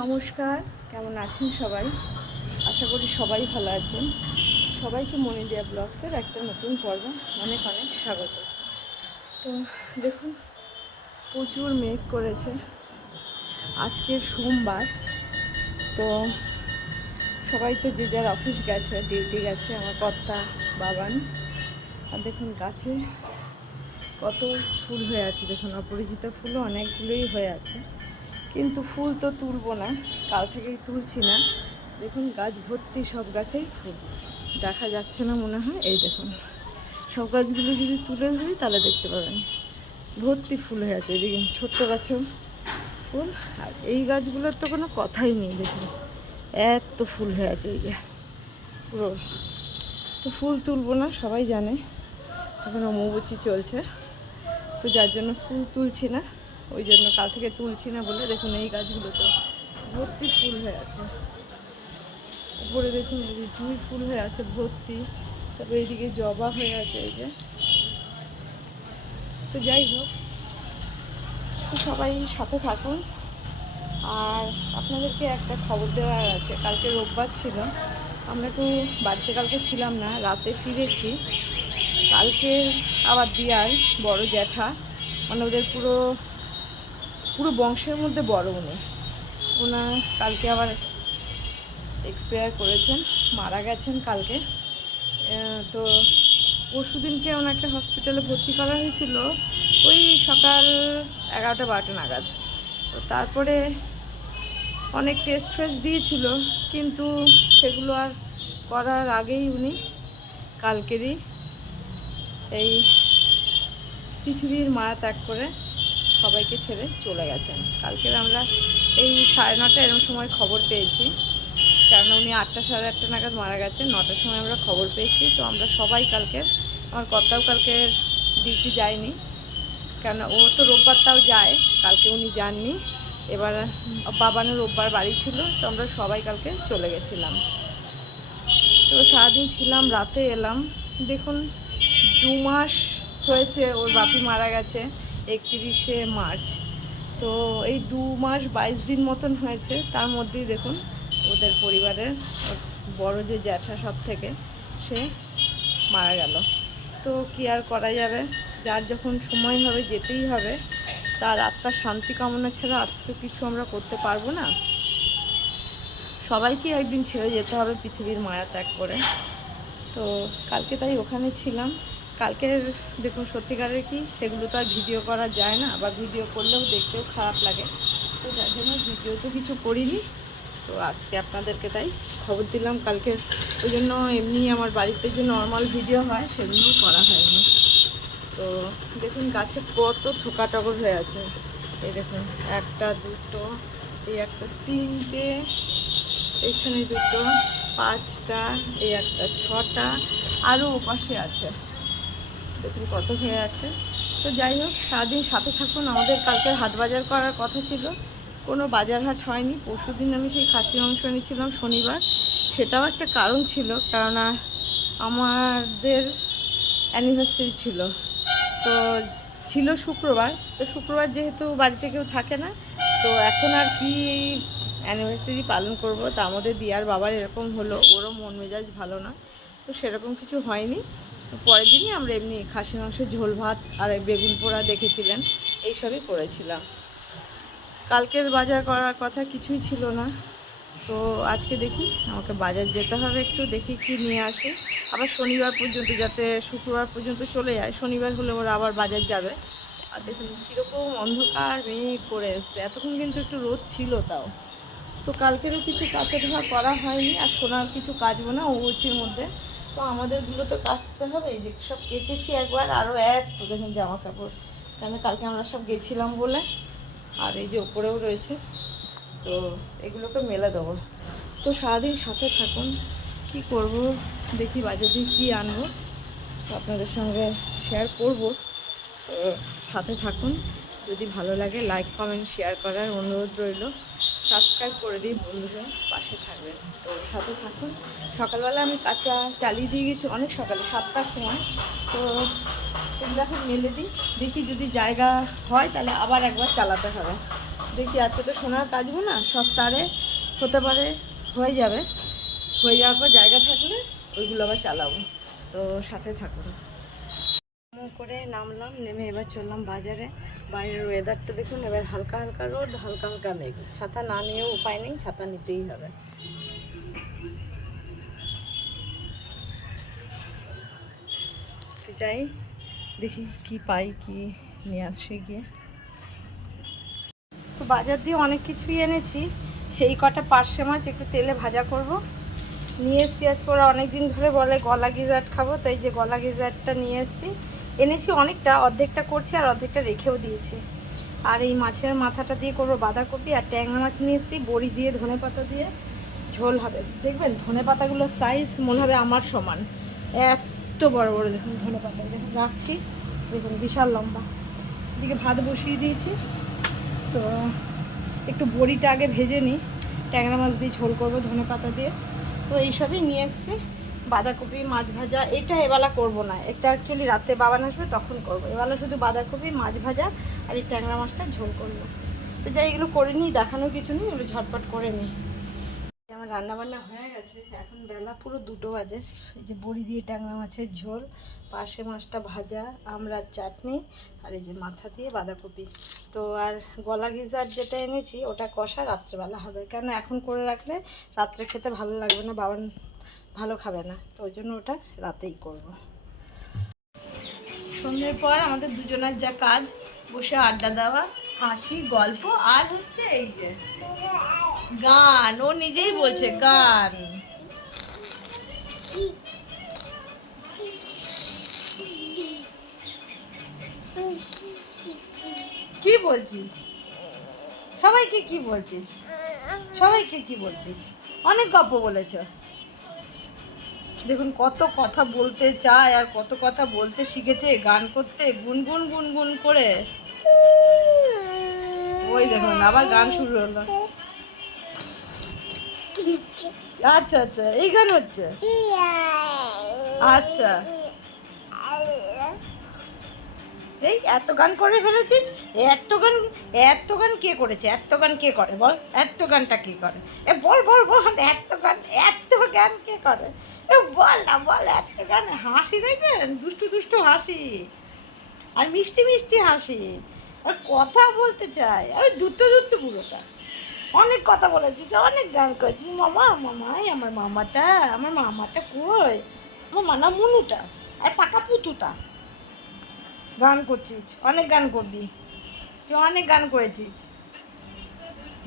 নমস্কার, কেমন আছেন সবাই? আশা করি সবাই ভালো আছেন। সবাইকে মনে দেওয়া ব্লগসের একটা নতুন পর্ব অনেক অনেক স্বাগত। তো দেখুন, প্রচুর মেঘ করেছে। আজকে সোমবার, তো সবাই তো যে যার অফিস গেছে, ডিউটি গেছে, আমার কর্তা, বাবান। আর দেখুন, গাছে কত ফুল হয়ে আছে। দেখুন, অপরিচিত ফুলও অনেকগুলোই হয়ে আছে। কিন্তু ফুল তো তুলবো না, কাল থেকেই তুলছি না। দেখুন, গাছ ভর্তি, সব গাছেই ফুল। দেখা যাচ্ছে না মনে হয়, এই দেখুন। সব গাছগুলো যদি তুলে ধরি, তাহলে দেখতে পাবেন। ভর্তি ফুল হয়ে আছে, এদিকে ছোট্ট গাছেও ফুল। আর এই গাছগুলোর তো কোনো কথাই নেই, দেখুন। এত ফুল হয়ে আছে, এই যে। পুরো। তো ফুল তুলবো না, সবাই জানে। এখন অমুবচি চলছে। তো যার জন্য ফুল তুলছি না। ওই জন্য কাল থেকে তুলছি না বলে দেখুন এই গাছগুলো তো ভর্তি ফুল হয়ে আছে। উপরে দেখুন এই যে জুঁই ফুল হয়ে আছে ভর্তি, তারপরে এইদিকে জবা হয়ে আছে এই যে। তো যাই হোক, তো সবাই সাথে থাকুন। আর আপনাদেরকে একটা খবর দেওয়ার আছে, কালকে রোববার ছিল। আমরা তো বাড়িতে কালকে ছিলাম না, রাতে ফিরেছি। কালকে আবার দিয়ার বড় জ্যাঠা মানে ওদের পুরো পুরো বংশের মধ্যে বড় উনি। ওনার কালকে আবার এক্সপায়ার করেছেন মারা গেছেন কালকে। তো পরশু দিনকে ওনাকে হসপিটালে ভর্তি করা হয়েছিল ওই সকাল এগারোটা বারোটা নাগাদ। তো তারপরে অনেক টেস্ট ফেস্ট দিয়েছিল কিন্তু সেগুলো আর করার আগেই উনি কালকেরই এই পৃথিবীর মায়া ত্যাগ করে সবাইকে ছেড়ে চলে গেছেন। কালকের আমরা এই সাড়ে নটা এরকম সময় খবর পেয়েছি। কেননা উনি আটটা, সাড়ে আটটা নাগাদ মারা গেছেন। নটার সময় আমরা খবর পেয়েছি। তো আমরা সবাই কালকে আমার কর্তাও কালকে ডিউটি যায়নি। কেন, ও তো রোববার তাও যায়। কালকে উনি যাননি। এবার বাবানের রোববার বাড়ি ছিল, তো আমরা সবাই কালকে চলে গেছিলাম। তো সারাদিন ছিলাম, রাতে এলাম। দেখুন, দু মাস হয়েছে ওর বাপি মারা গেছে। একত্রিশে মার্চ। তো এই দু মাস বাইশ দিন মতন হয়েছে। তার মধ্যেই দেখুন, ওদের পরিবারের বড় যে জ্যাঠা সব থেকে সে মারা গেল। তো কি আর করা যাবে? যার যখন সময় হবে, যেতেই হবে, তার আত্মার শান্তি কামনা ছাড়া আর তো কিছু আমরা করতে পারব না। সবাইকে একদিন ছেড়ে যেতে হবে পৃথিবীর মায়া ত্যাগ করে। তো কালকে তাই ওখানে ছিলাম। কালকের দেখুন সত্যিকারের কি, সেগুলো তো আর ভিডিও করা যায় না, বা ভিডিও করলেও দেখতেও খারাপ লাগে। তো যার জন্য ভিডিও তো কিছু করিনি। তো আজকে আপনাদেরকে তাই খবর দিলাম কালকে। ওই জন্য এমনি আমার বাড়িতে যে নর্মাল ভিডিও হয়, সেগুলো করা হয়নি। তো দেখুন গাছে কত থোকা টগর হয়ে আছে। এই দেখুন, একটা, দুটো, এই একটা, তিনটে, এখানে দুটো, পাঁচটা, এই একটা, ছটা আরও ওপাশে আছে। দেখুন কত হয়ে আছে। তো যাই হোক, সারাদিন সাথে থাকুন। আমাদের কালকের হাট বাজার করার কথা ছিল। কোনো বাজার হাট হয়নি। পরশু দিন আমি সেই খাসি মাংস এনেছিলাম শনিবার। সেটাও একটা কারণ ছিল, কেননা আমাদের অ্যানিভার্সারি ছিল। তো ছিল শুক্রবার। তো শুক্রবার যেহেতু বাড়িতে কেউ থাকে না, তো এখন আর কি অ্যানিভার্সারি পালন করব তা আমাদের দিয়ার বাবার এরকম হলো। ওরও মন মেজাজ ভালো না। তো সেরকম কিছু হয়নি। পরের দিনই আমরা এমনি খাসি মাংস, ঝোল ভাত আর বেগুন পোড়া দেখেছিলেন। এইসবই করেছিলাম কালকের বাজার করার কথা কিছুই ছিল না। তো আজকে দেখি, আমাকে বাজার যেতে হবে একটু, দেখি কি নিয়ে আসি। আবার শনিবার পর্যন্ত যাতে শুক্রবার পর্যন্ত চলে যায়, শনিবার হলে ওরা আবার বাজার যাবে। আর দেখুন কীরকম অন্ধকার মেঘ করে এসছে। এতক্ষণ কিন্তু একটু রোদ ছিল তাও। তো কালকেরও কিছু কাছে ধোয়া করা হয়নি, আর সোনার কিছু কাচবো না ওচির মধ্যে। তো আমাদেরগুলো তো কাচতে হবে যে সব কেচেছি একবার আরও এক, তো দেখুন জামা কাপড় কেন কালকে আমরা সব গেছিলাম বলে। আর এই যে ওপরেও রয়েছে, তো এগুলোকে মেলে দেবো। তো সারাদিন সাথে থাকুন, কি করব? দেখি বাজার কী আনব আপনাদের সঙ্গে শেয়ার করব। তো সাথে থাকুন, যদি ভালো লাগে লাইক কমেন্ট শেয়ার করার অনুরোধ রইল। সাবস্ক্রাইব করে দিই বন্ধুরা পাশে থাকবেন। তো সাথে থাকুন। সকালবেলা আমি কাঁচা চালিয়ে দিয়ে গেছি অনেক সকালে, সাতটার সময়। তো এগুলো এখন মেলে দিই। দেখি যদি জায়গা হয় তাহলে আবার একবার চালাতে হবে। দেখি আজকে তো সোনার কাজবো না, সব তারে হতে পারে, হয়ে যাবে। হয়ে যাওয়ার পর জায়গা থাকলে ওইগুলো আবার চালাবো। তো সাথে থাকুন। করে নামলাম, নেমে এবার চললাম বাজারে। বাইরের ওয়েদারটা দেখুন, এবার হালকা হালকা রোদ, হালকা হালকা মেঘ। ছাতা না নিয়েও উপায় নেই, ছাতা নিতেই হবে। যাই, দেখি কি পাই, কি নিয়ে আসছে গিয়ে। তো বাজার দিয়ে অনেক কিছুই এনেছি। এই কটা পার্শে মাছ, একটু তেলে ভাজা করব। নিয়ে এসছি আজকে, ওরা অনেক দিন ধরে বলে গলা গিজার্ট খাব, তাই যে গলা গিজার্টটা নিয়ে এসছি। এনেছি অনেকটা, অর্ধেকটা করছি আর অর্ধেকটা রেখেও দিয়েছি। আর এই মাছের মাথাটা দিয়ে করব বাঁধাকপি আর ট্যাংরা মাছ নিয়ে এসছি, বড়ি দিয়ে, ধনে পাতা দিয়ে। ঝোল হবে। দেখবেন, ধনে পাতাগুলোর সাইজ মনে হবে আমার সমান। এত বড় বড় দেখুন ধনে পাতা। দেখুন, রাখছি। দেখুন, বিশাল লম্বা। এদিকে ভাত বসিয়ে দিয়েছি। তো একটু বড়িটা আগে ভেজে নিই। ট্যাংরা মাছ দিয়ে ঝোল করব ধনে পাতা দিয়ে। তো এইসবই নিয়ে এসছি। বাঁধাকপি, মাছ ভাজা, এটা এবেলা করব না। এটা অ্যাকচুয়ালি রাতে বাবান আসবে, তখন করব। এবেলা শুধু বাঁধাকপি, মাছ ভাজা আর এই ট্যাংরা মাছটা ঝোল করব। তো যাই, এগুলো করে নিই দেখানো কিছু নেই, এগুলো ঝটপট করে নিই। আমার রান্না বান্না হয়ে গেছে, এখন বেলা পুরো দুটো বাজে। এই যে বড়ি দিয়ে ট্যাংরা মাছের ঝোল, পাশে মাছটা ভাজা আমড়ার চাটনি আর এই যে মাথা দিয়ে বাঁধাকপি। তো আর গলা ঘিজার যেটা এনেছি, ওটা কষা, রাত্রেবেলা হবে। কেন এখন করে রাখলে রাত্রে খেতে ভালো লাগবে না বাবান ভালো খাবে না, তো ওই জন্য ওটা রাতেই করব। সন্ধ্যের পর আমাদের দুজনের যা কাজ, বসে আড্ডা দেওয়া, হাসি, গল্প, আর হচ্ছে এই যে গান, ও নিজেই বলছে গান। কি বলছিস? সবাইকে কি বলছিস? সবাইকে কি বলছিস? অনেক গল্প বলেছ। দেখুন, কত কথা বলতে চায় আর কত কথা বলতে শিখেছে, গান করতে গুনগুন গুনগুন করে। ওই দেখুন, আবার গান শুরু হলো। আচ্ছা আচ্ছা এই গান হচ্ছে? আচ্ছা। এই এত গান করে ফেলেছিস? এত গান এত গান কে করেছে? এত গান কে করে বল? এত গানটা কে করে? এ বল বল বল, এত গান গান কে করে? বল না, বল এত গান। হাসি দেখেন দুষ্টু দুষ্টু হাসি। আর মিষ্টি মিষ্টি হাসি। আর কথা বলতে চাই। আমি দুটো দুটো বুড়োটা। অনেক কথা বলেছিস অনেক গান করেছিস মামা মামাই আমার মামাটা আমার মামাটা কই? আমার মানা মুনুটা, আর পাকা পুতুটা। গান করছিস, অনেক গান করবি। তুই অনেক গান করেছিস।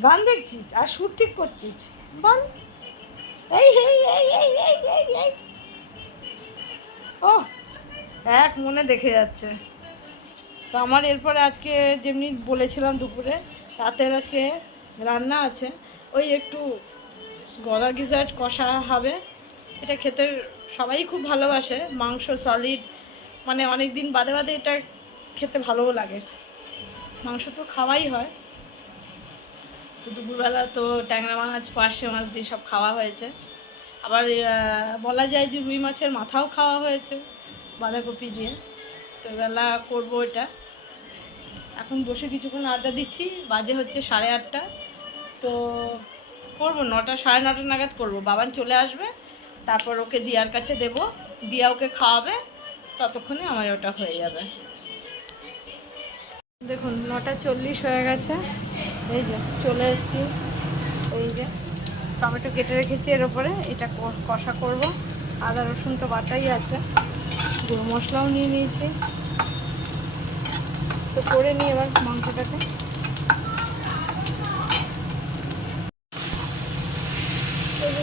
গান দেখছিস, আর সুর ঠিক করছিস। বল। ও এক মনে দেখে যাচ্ছে। তো আমার এরপরে আজকে যেমনি বলেছিলাম দুপুরে, রাতের আজকে রান্না আছে। ওই একটু গলা গিজার্ট কষা হবে। এটা খেতে সবাই খুব ভালোবাসে। মাংস সলিড মানে অনেক দিন বাদে বাদে এটা খেতে ভালোও লাগে। মাংস তো খাওয়াই হয়। তো দুপুরবেলা তো ট্যাংরা মাছ, পার্শে মাছ দিয়ে সব খাওয়া হয়েছে। আবার বলা যায় যে রুই মাছের মাথাও খাওয়া হয়েছে বাঁধাকপি দিয়ে। তো বেলা করব এটা। এখন বসে কিছুক্ষণ আড্ডা দিচ্ছি, বাজে হচ্ছে সাড়ে আটটা। তো করব, নটা, সাড়ে নটা নাগাদ করব। বাবান চলে আসবে, তারপর ওকে দিয়ার কাছে দেব। দিয়া ওকে খাওয়াবে, ততক্ষণে আমার ওটা হয়ে যাবে। দেখুন, নটা চল্লিশ হয়ে গেছে। এই যে, চলে এসেছি। এই যে, টমেটো কেটে রেখেছি এর ওপরে এটা কষা করব। আদা, রসুন তো বাটাই আছে। গুঁড়ো মশলাও নিয়ে নিয়েছি। তো করে নিই এবার মাংসটাকে।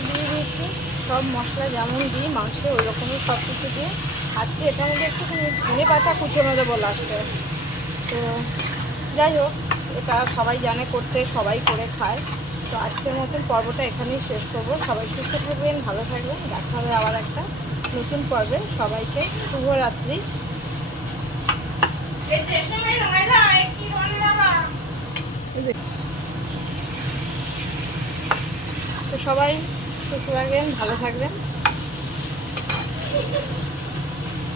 দিয়ে দিয়েছি, সব মশলা যেমন দিই, মাংসে ওই রকমই সব কিছু দিয়ে আজকে এটার মধ্যে একটুখানি ধনে পাতা কুচোনো দেবো লাস্টে তো যাই হোক এটা সবাই জানে করতে সবাই করে খায়। তো আজকের মতন পর্বটা এখানেই শেষ করব। সবাই সুস্থ থাকবেন ভালো থাকবেন। দেখা হবে আবার একটা নতুন পর্বে। সবাইকে শুভরাত্রি। তো সবাই সুস্থ থাকবেন ভালো থাকবেন।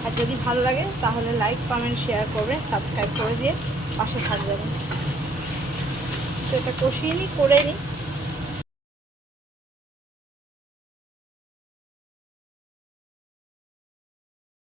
আর যদি ভালো লাগে তাহলে লাইক কমেন্ট শেয়ার করবে সাবস্ক্রাইব করে দিয়ে পাশে থাকবেন। এটা কষিয়ে নিই করে নিই